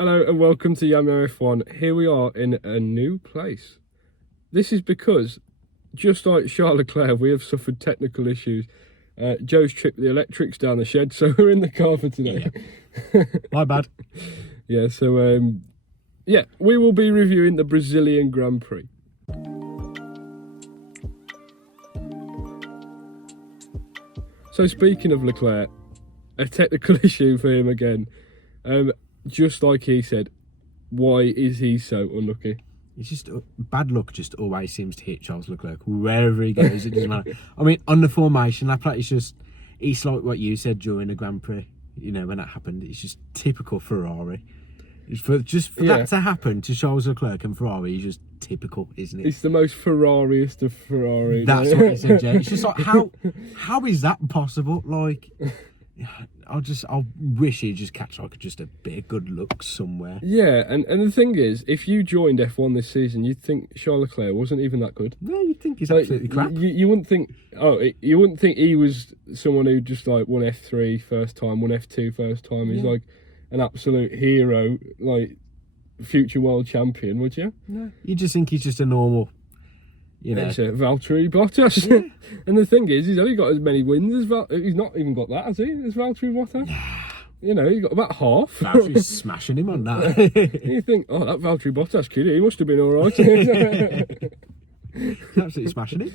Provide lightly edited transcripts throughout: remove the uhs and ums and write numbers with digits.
Hello and welcome to Yamo F1. Here we are in a new place. This is because, just like Charles Leclerc, we have suffered technical issues. Joe's tripped the electrics down the shed, so we're in the car for today. Yeah. My bad. Yeah, so, we will be reviewing the Brazilian Grand Prix. So speaking of Leclerc, a technical issue for him again. Just like he said, why is he so unlucky? It's just bad luck. Just always seems to hit Charles Leclerc wherever he goes. It doesn't matter. I mean, on the formation lap, it's like what you said during the Grand Prix. You know, when that happened, it's just typical Ferrari. For that to happen to Charles Leclerc and Ferrari is just typical, isn't it? It's the most Ferrariest of Ferrari. That's what it said, Jay. It's just like how is that possible? Like, I wish he'd just catch like just a bit of good luck somewhere. Yeah, and the thing is, if you joined F1 this season, you'd think Charles Leclerc wasn't even that good. No, you'd think he's absolutely crap. You wouldn't think. You wouldn't think he was someone who just like won F3 first time, won F2 first time. He's like an absolute hero, like future world champion, would you? No, you just think he's just a normal. You know, it's a Valtteri Bottas. Yeah. And the thing is, he's only got as many wins as he's not even got that, has he? As Valtteri Bottas. You know, he's got about half. Valtteri's smashing him on that. You think, oh, that Valtteri Bottas kid, he must have been all right. Absolutely smashing him.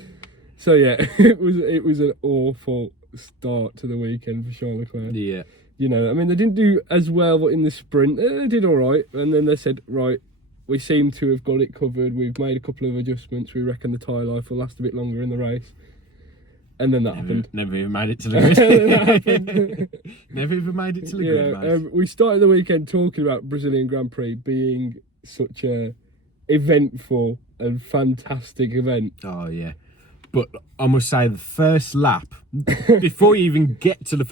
So yeah, it was an awful start to the weekend for Charles Leclerc. Yeah. You know, I mean, they didn't do as well in the sprint. They did all right, and then they said, right, we seem to have got it covered. We've made a couple of adjustments. We reckon the tyre life will last a bit longer in the race. And then that happened. Never even made it to the race. Never even made it to the grid. We started the weekend talking about Brazilian Grand Prix being such a eventful and fantastic event. Oh, yeah. But I must say, the first lap, before you even get to the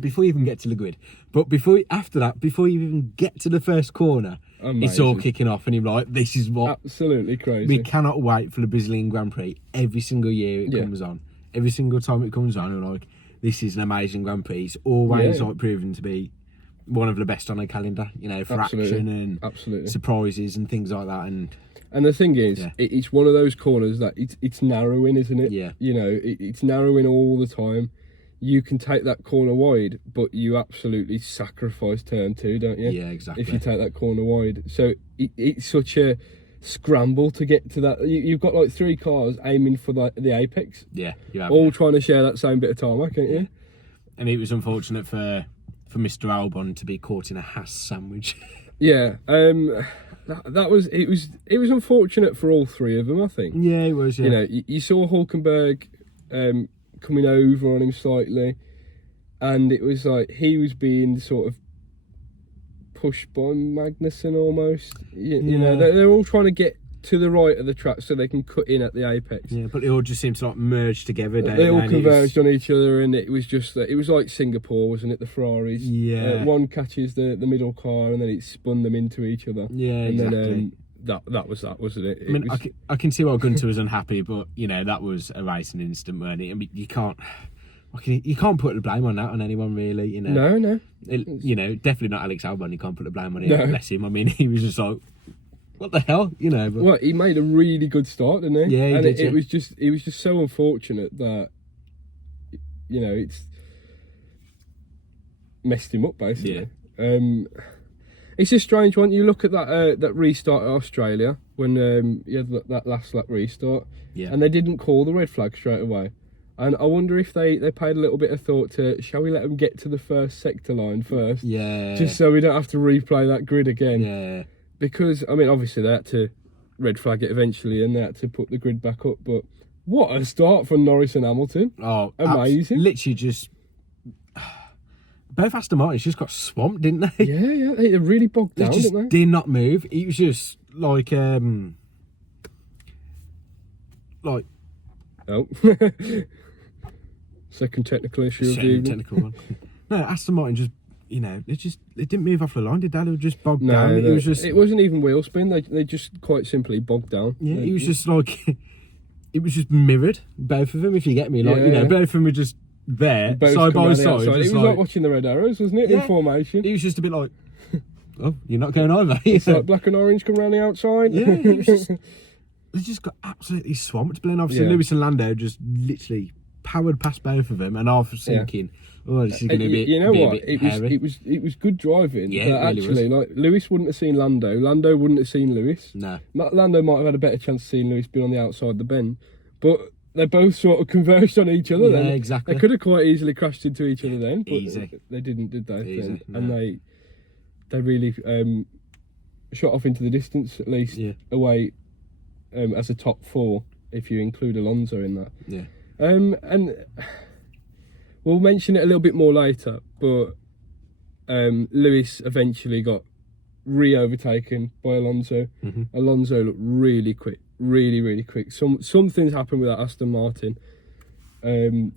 before you even get to the grid, but before you even get to the first corner, amazing. It's all kicking off, and you're like, this is what absolutely crazy. We cannot wait for the Brazilian Grand Prix. Every single year it comes on, every single time it comes on, we're like, this is an amazing Grand Prix. It's always like proven to be one of the best on the calendar, you know, for action and surprises and things like that. And the thing is, it's one of those corners that it's narrowing, isn't it? Yeah. You know, it's narrowing all the time. You can take that corner wide, but you absolutely sacrifice turn two, don't you? Yeah, exactly. If you take that corner wide. So it's such a scramble to get to that. You've got like three cars aiming for the apex. Yeah, you have. All trying to share that same bit of tarmac, can't you? And it was unfortunate for Mr. Albon to be caught in a Haas sandwich. Yeah. It was unfortunate for all three of them, I think. Yeah, it was. Yeah. You know, you saw Hulkenberg coming over on him slightly, and it was like he was being sort of pushed by Magnussen almost. You know, they're all trying to get to the right of the track so they can cut in at the apex. Yeah, but they all just seemed to like merge together. They all converged on each other, and it was just it was like Singapore, wasn't it? The Ferraris. Yeah. One catches the middle car, and then it spun them into each other. Yeah, and exactly. Then, that was that, wasn't it? I mean, I can see why Gunter was unhappy, but you know that was a racing incident, weren't it? I mean, you can't put the blame on that on anyone, really. You know. No. You know, definitely not Alex Albon. You can't put the blame on him. Bless him. I mean, he was just like, what the hell, you know? But... Well, he made a really good start, didn't he? Yeah, he did. It was just so unfortunate that, you know, it's messed him up basically. Yeah. It's a strange one. You look at that restart at Australia when you had that last lap restart, and they didn't call the red flag straight away. And I wonder if they paid a little bit of thought to, shall we let them get to the first sector line first? Yeah. Just so we don't have to replay that grid again. Yeah. Because, I mean, obviously they had to red flag it eventually and they had to put the grid back up. But what a start for Norris and Hamilton. Oh, amazing. Literally just... Both Aston Martins just got swamped, didn't they? Yeah. They really bogged down, just didn't they? Did not move. It was just like... Oh. Second technical issue of the evening. Technical one. No, Aston Martin just... You know, they didn't move off the line, did they? They were just bogged down. It wasn't even wheel spin. They just quite simply bogged down. Yeah, it was just like it was just mirrored, both of them. If you get me, like you know, both of them were just there, side by side. It was like watching the red arrows, wasn't it? In formation. It was just a bit like, oh, you're not going either. It's like black and orange come around the outside. Yeah, it was just, they just got absolutely swamped. But then obviously Lewis and Lando just literally powered past both of them, and I was thinking, oh, this is going to be, you know be what? a bit hairy. It was good driving. Yeah, but it really actually, like Lewis wouldn't have seen Lando. Lando wouldn't have seen Lewis. No. Lando might have had a better chance of seeing Lewis being on the outside of the bend, but they both sort of converged on each other. Yeah, then exactly. they could have quite easily crashed into each other then. But Easy. They didn't, did they? Easy, no. And they really shot off into the distance, at least away as a top 4 if you include Alonso in that. Yeah. And we'll mention it a little bit more later, but Lewis eventually got re-overtaken by Alonso. Mm-hmm. Alonso looked really quick, really quick. Something's happened with that Aston Martin. And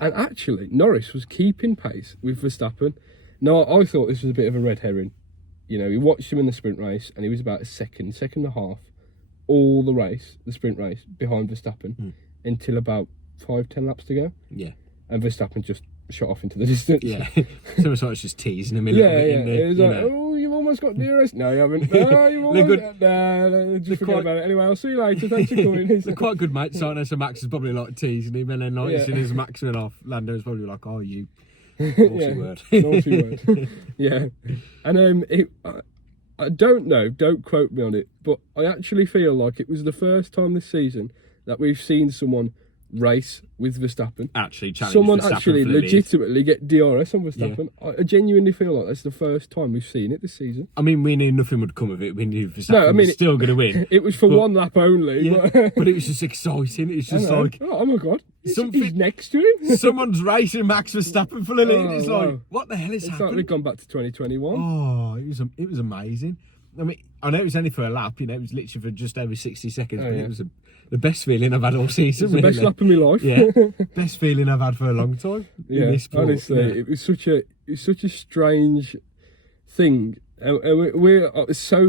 actually, Norris was keeping pace with Verstappen. Now, I thought this was a bit of a red herring. You know, we watched him in the sprint race, and he was about a second and a half, all the race, the sprint race, behind Verstappen, until about 5-10 laps to go. Yeah. And Verstappen just shot off into the distance. Yeah. So it's like just teasing him a little bit. It was like, oh, you've almost got DRS. No, you haven't. No, you've almost... No, just forget about it. Anyway, I'll see you later. Thanks for coming. They're quite good mates, aren't they? So Max is probably like teasing him, and then like as soon as Max went off, Lando's probably like, oh, you naughty word. Naughty word. Yeah. And I don't know, don't quote me on it, but I actually feel like it was the first time this season that we've seen someone race with Verstappen. Actually challenge someone Verstappen actually for the legitimately get DRS on Verstappen. I genuinely feel like that's the first time we've seen it this season. I mean, we knew nothing would come of it. We knew Verstappen was still going to win. It was for one lap only. Yeah, but it was just exciting. It's just like, oh my god, he's next to him. Someone's racing Max Verstappen for the lead. It's like, what the hell is happening? It's like we've gone back to 2021. Oh, it was amazing. I mean, I know it was only for a lap. You know, it was literally for just over 60 seconds. But it was the best feeling I've had all season. It's the best lap of my life. Yeah, best feeling I've had for a long time. Yeah, honestly, it was such a strange thing. We're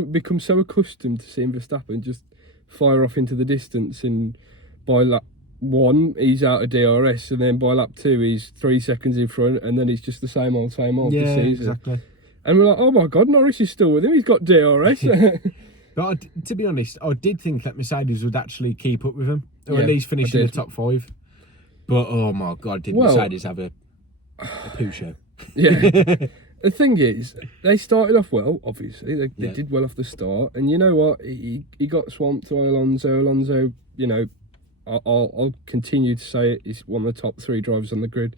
become so accustomed to seeing Verstappen just fire off into the distance, and by lap 1 he's out of DRS, and then by lap 2 he's 3 seconds in front, and then it's just the same old this season. Exactly. And we're like, oh my god, Norris is still with him. He's got DRS. But to be honest, I did think that Mercedes would actually keep up with him, or at least finish in the top 5. But oh my god, did Mercedes have a poo show? Yeah. The thing is, they started off well. Obviously, they did well off the start, and you know what? He got swamped by Alonso. Alonso, you know, I'll continue to say it. He's one of the top 3 drivers on the grid.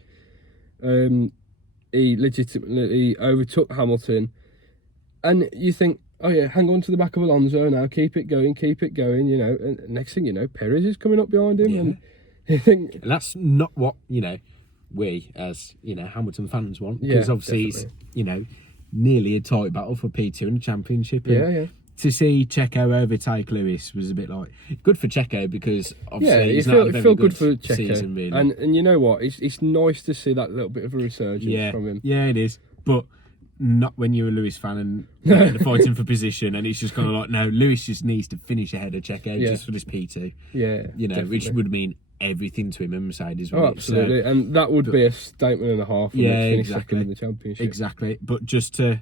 He legitimately overtook Hamilton, and you think, oh yeah, hang on to the back of Alonso now, keep it going, you know. And next thing you know, Perez is coming up behind him, and you think, and that's not what, you know, we as, you know, Hamilton fans want, because obviously it's, you know, nearly a tight battle for P2 in the championship. And to see Checo overtake Lewis was a bit like good for Checo, because obviously he's not had a very good for Checo season, really. And you know what? It's nice to see that little bit of a resurgence from him. Yeah, it is. But not when you're a Lewis fan and they're fighting for position, and it's just kind of like, no, Lewis just needs to finish ahead of Checo just for this P2. Yeah, you know, definitely. Which would mean everything to him and Mercedes. Oh, absolutely. So, and that would be a statement and a half. Yeah, finish second in the championship. Exactly. But just to,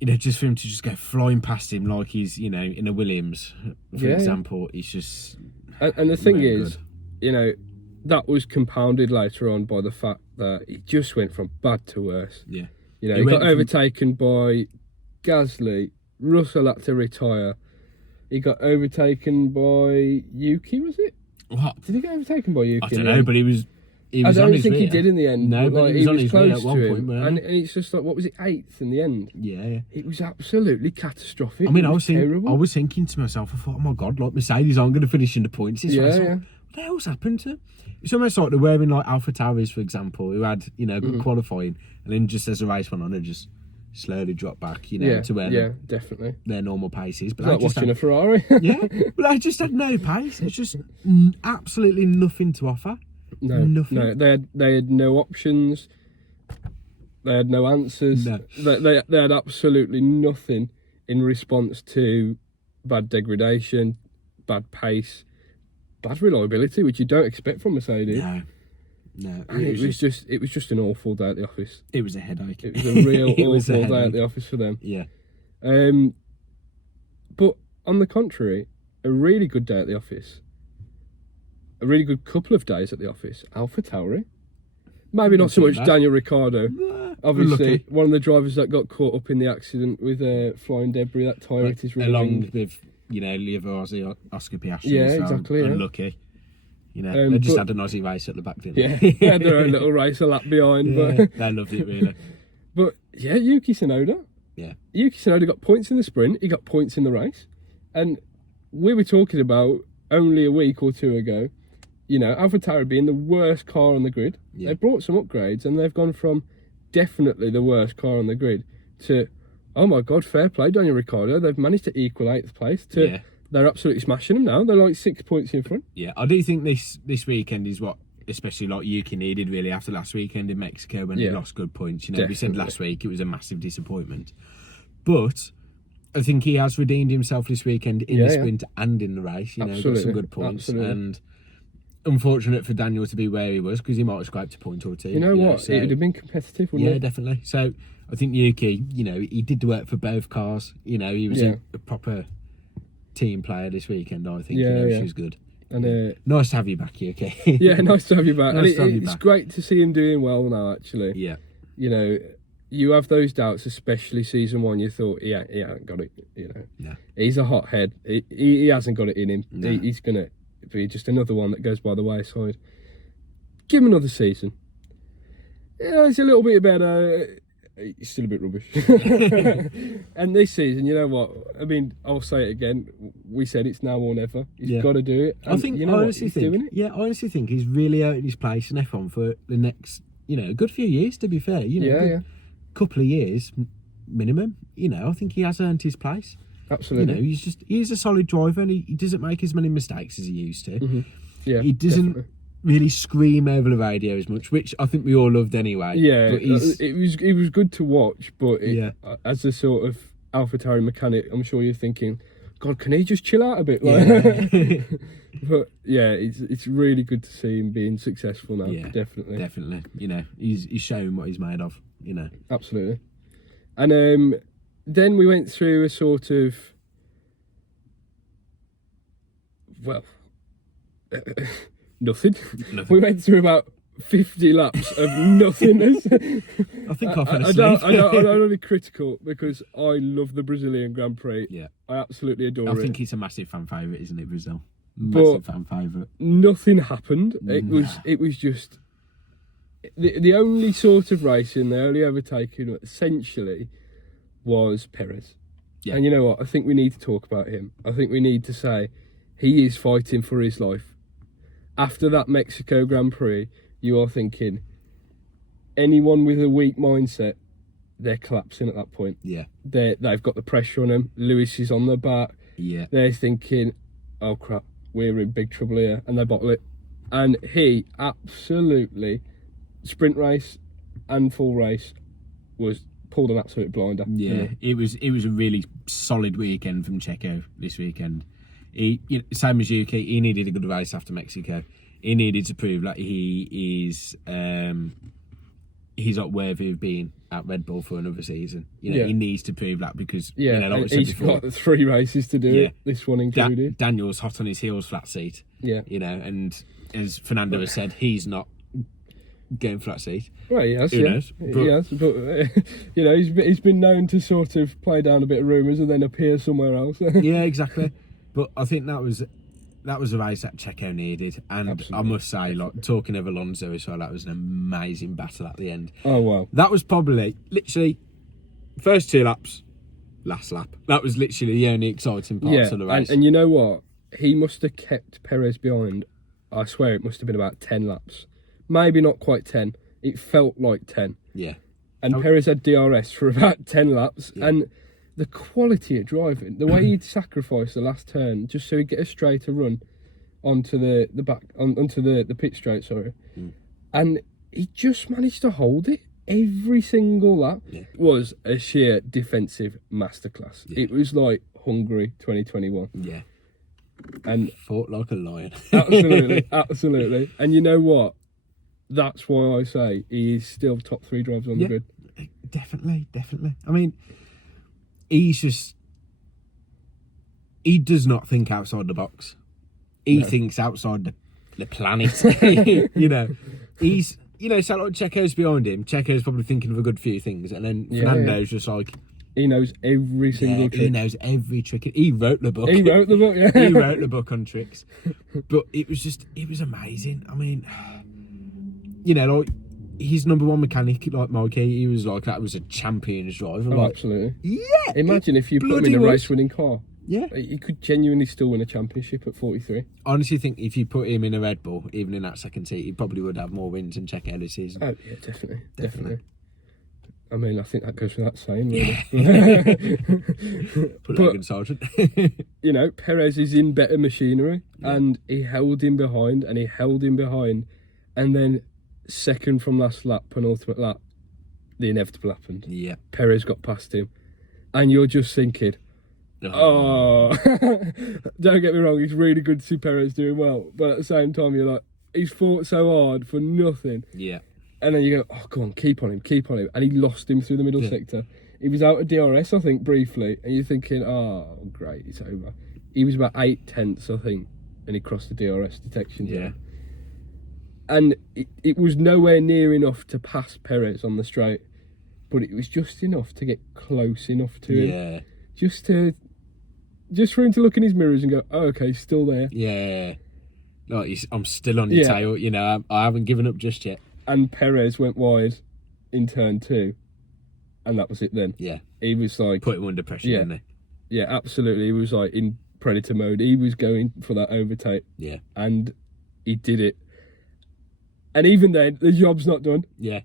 you know, just for him to just go flying past him like he's, you know, in a Williams, for example, it's just. And the thing is, you know, that was compounded later on by the fact that he just went from bad to worse. Yeah. You know, he got overtaken by Gasly. Russell had to retire. He got overtaken by Yuki, was it? What? Did he get overtaken by Yuki? I don't know, but he was I don't think he did in the end. No, but he was on his close at one to point. him. And it's just like, what was it, 8th in the end? Yeah. It was absolutely catastrophic. I mean, I was thinking to myself, I thought, oh my god, like Mercedes aren't going to finish in the points this race. What the hell's happened to him? It's almost like they're wearing like Alpha Tauris, for example, who had, you know, good qualifying, and then just as the race went on, they just slowly dropped back, you know, to where definitely their normal pace is. But like watching a Ferrari. But they just had no pace. It's just absolutely nothing to offer. Nothing. No, they had no options. They had no answers. No. They had absolutely nothing in response to bad degradation, bad pace, bad reliability, which you don't expect from Mercedes. No, And it was just an awful day at the office. It was a headache. It was a real It was a awful day headache. at the office for them. Yeah. But on the contrary, a really good day at the office. A really good couple of days at the office. Alpha Tauri. Maybe not so much Daniel Ricciardo. Obviously, unlucky. one of the drivers that got caught up in the accident with flying debris, that tyre hit his rear Along wing. with, Liavosi, Oscar Piastri. Yeah, so exactly, yeah. Unlucky. They just had an Aussie race at the back, didn't they? Yeah, they had their own little race a lap behind. Yeah, But they loved it, really. But yeah, Yuki Tsunoda. Yeah. Yuki Tsunoda got points in the sprint. He got points in the race. And we were talking about only a week or two ago, AlphaTauri being the worst car on the grid. Yeah. They brought some upgrades and they've gone from definitely the worst car on the grid to, oh my God, fair play, Daniel Ricciardo. They've managed to equal 8th place to they're absolutely smashing them now. They're like 6 points in front. Yeah, I do think this weekend is what, especially like Yuki needed really after last weekend in Mexico when he lost good points. We said last week it was a massive disappointment. But I think he has redeemed himself this weekend in the sprint and in the race. Got some good points. Absolutely. And unfortunate for Daniel to be where he was because he might have scraped a point or two. You know what? So, it would have been competitive, wouldn't it? Yeah, definitely. So I think Yuki, he did the work for both cars. He was a proper team player this weekend, I think. She was good. And nice to have you back, Yuki. Yeah, nice to have you back. Nice to have you it's back. great to see him doing well now, actually. Yeah. You have those doubts, especially season 1. You thought, he hasn't got it. No. He's a hothead. He hasn't got it in him. No. He's gonna be just another one that goes by the wayside. Give him another season. It's a little bit better. He's still a bit rubbish. And this season, you know what? I mean, I'll say it again. We said it's now or never. He's got to do it. And I think, he's doing it. Yeah, I honestly think he's really earned his place in F1 for the next, a good few years, to be fair. Couple of years minimum. I think he has earned his place. Absolutely. He's a solid driver and he doesn't make as many mistakes as he used to. Mm-hmm. Yeah, he doesn't really scream over the radio as much, which I think we all loved anyway. Yeah, but it was good to watch, but as a sort of AlphaTauri mechanic, I'm sure you're thinking, God, can he just chill out a bit? But yeah, it's really good to see him being successful now. Yeah, definitely. He's shown what he's made of. Absolutely. And then we went through a sort of, nothing. We went through about 50 laps of nothingness. I think I fell I asleep. don't want to be critical because I love the Brazilian Grand Prix. Yeah, I absolutely adore it. I think it's a massive fan favourite, isn't it, Brazil? Massive fan favourite. Nothing happened. It was just the only sort of racing they only overtaken essentially was Perez. Yeah. And you know what? I think we need to talk about him. I think we need to say he is fighting for his life. After that Mexico Grand Prix, you are thinking anyone with a weak mindset, they're collapsing at that point. Yeah. They've got the pressure on them. Lewis is on their back. Yeah. They're thinking, oh crap, we're in big trouble here, and they bottle it. And he absolutely, sprint race and full race, was pulled an absolute blinder. Yeah, it was a really solid weekend from Checo this weekend. Same as Yuki, he needed a good race after Mexico. He needed to prove that he is he's not worthy of being at Red Bull for another season. He needs to prove that because like he's got 3 races to do it. This one included. Daniel's hot on his heels, flat seat. Yeah, and as Fernando has said, he's not getting flat seat. Well, he has. Who knows? He has, but he's been known to sort of play down a bit of rumours and then appear somewhere else. Yeah, exactly. But I think that was a race that Checo needed, and absolutely. I must say, talking of Alonso as well, that was an amazing battle at the end. Oh wow! That was probably literally first 2 laps, last lap. That was literally the only exciting parts of the race. And you know what? He must have kept Perez behind. I swear it must have been about 10 laps. Maybe not quite 10. It felt like 10. Yeah. And Perez had DRS for about 10 laps. Yeah. And the quality of driving, the way he'd sacrifice the last turn just so he'd get a straighter run onto the back, onto the pit straight, sorry. And he just managed to hold it every single lap. It was a sheer defensive masterclass. It was like Hungary 2021. Yeah. And fought like a lion. Absolutely. And you know what? that's why I say he is still top 3 drivers on the grid. Definitely. I mean, he does not think outside the box. He thinks outside the planet. You know, he's, you know, so like Checo's behind him. Checo's probably thinking of a good few things, and then Fernando's just like, he knows every single trick. He knows every trick. He wrote the book. He wrote the book, yeah. He wrote the book on tricks. But it was amazing. I mean, you know, like, his number 1 mechanic, like Mikey, he was like, that was a champion's driver. Oh, absolutely. Yeah. Imagine if you put him in a race-winning car. Yeah. He could genuinely still win a championship at 43. I honestly think if you put him in a Red Bull, even in that second seat, he probably would have more wins than Checo this season. Oh, yeah, definitely. I mean, I think that goes without saying, really. Put Logan Sargent. You know, Perez is in better machinery, and he held him behind, and then second from last lap, penultimate lap, the inevitable happened. Yeah. Perez got past him, and you're just thinking, oh, don't get me wrong, it's really good to see Perez doing well, but at the same time, you're like, he's fought so hard for nothing. Yeah. And then you go, oh, go on, keep on him. And he lost him through the middle sector. He was out of DRS, I think, briefly. And you're thinking, oh, great, it's over. He was about 8 tenths, I think, and he crossed the DRS detection zone. And it was nowhere near enough to pass Perez on the straight, but it was just enough to get close enough to him. Just for him to look in his mirrors and go, oh, okay, he's still there. Yeah. Like, I'm still on your tail, you know, I haven't given up just yet. And Perez went wide in turn 2, and that was it then. Yeah. He was like... Put him under pressure, didn't he? Yeah, absolutely. He was like in predator mode. He was going for that overtake. Yeah. And he did it. And even then, the job's not done. Yeah.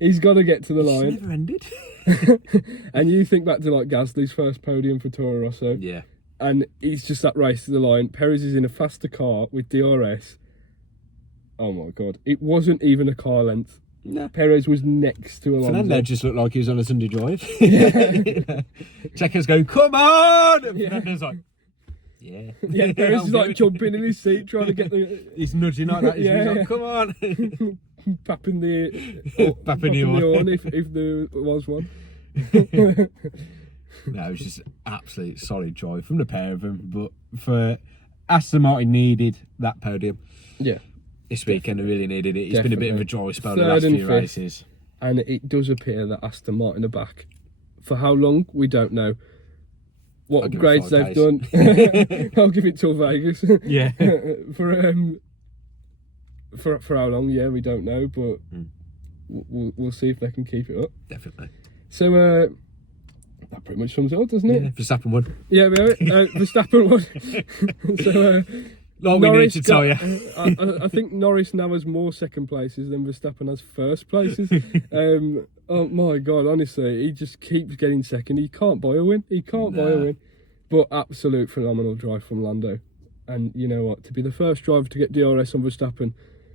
He's got to get to the line. It's never ended. And you think back to like Gasly's first podium for Toro Rosso. Yeah. And he's just that race to the line. Perez is in a faster car with DRS. Oh my God. It wasn't even a car length. No. Perez was next to Alonso. Fernando just looked like he was on a Sunday drive. Checo's going, come on! And Fernando's like, yeah. Yeah, Perez is like jumping in his seat trying to get the... He's nudging like that. He's like, come on. Papping the horn if there was one. No, it was just absolute solid joy from the pair of them. But for Aston Martin needed that podium. Yeah. This weekend, they really needed it. It's been a bit of a dry spell the last few races. And it does appear that Aston Martin are back. For how long, we don't know. What upgrades they've done. I'll give it till Vegas. Yeah. For how long, yeah, we don't know. But we'll see if they can keep it up. Definitely. So, that pretty much sums it up, doesn't it? Yeah, Verstappen won. Yeah, we have it. Verstappen won. So, like we need to tell you. I think Norris now has more second places than Verstappen has first places. Oh my God, honestly, he just keeps getting second. He can't buy a win. But absolute phenomenal drive from Lando. And you know what? To be the first driver to get DRS on Verstappen,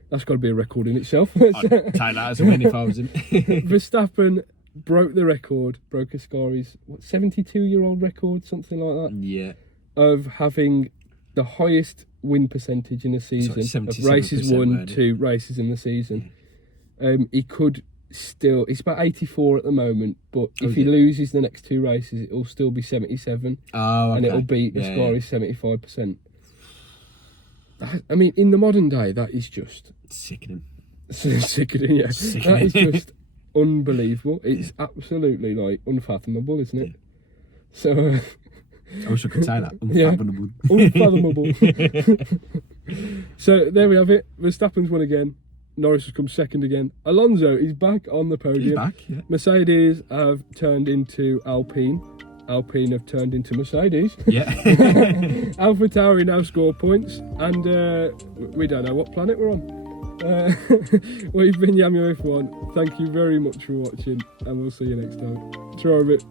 that's got to be a record in itself. I'd take that as a win if I was him. Verstappen broke the record, broke Ascari's 72-year-old record, something like that. Yeah. Of having the highest win percentage in a season, of races won to races in the season. He could still, it's about 84 at the moment, but if he loses the next 2 races, it'll still be 77. Oh, okay. And it'll beat Ascari's 75%. I mean, in the modern day, that is just sickening. Sickening, yeah. That is just unbelievable. It's absolutely like unfathomable, isn't it? So I wish I could say that. Unfathomable. Unfathomable. So there we have it. Verstappen's won again. Norris has come second again. Alonso is back on the podium. He's back, yeah. Mercedes have turned into Alpine. Alpine have turned into Mercedes. Yeah. AlphaTauri now score points. And we don't know what planet we're on. We've been Yami F1. Thank you very much for watching. And we'll see you next time. Try a bit.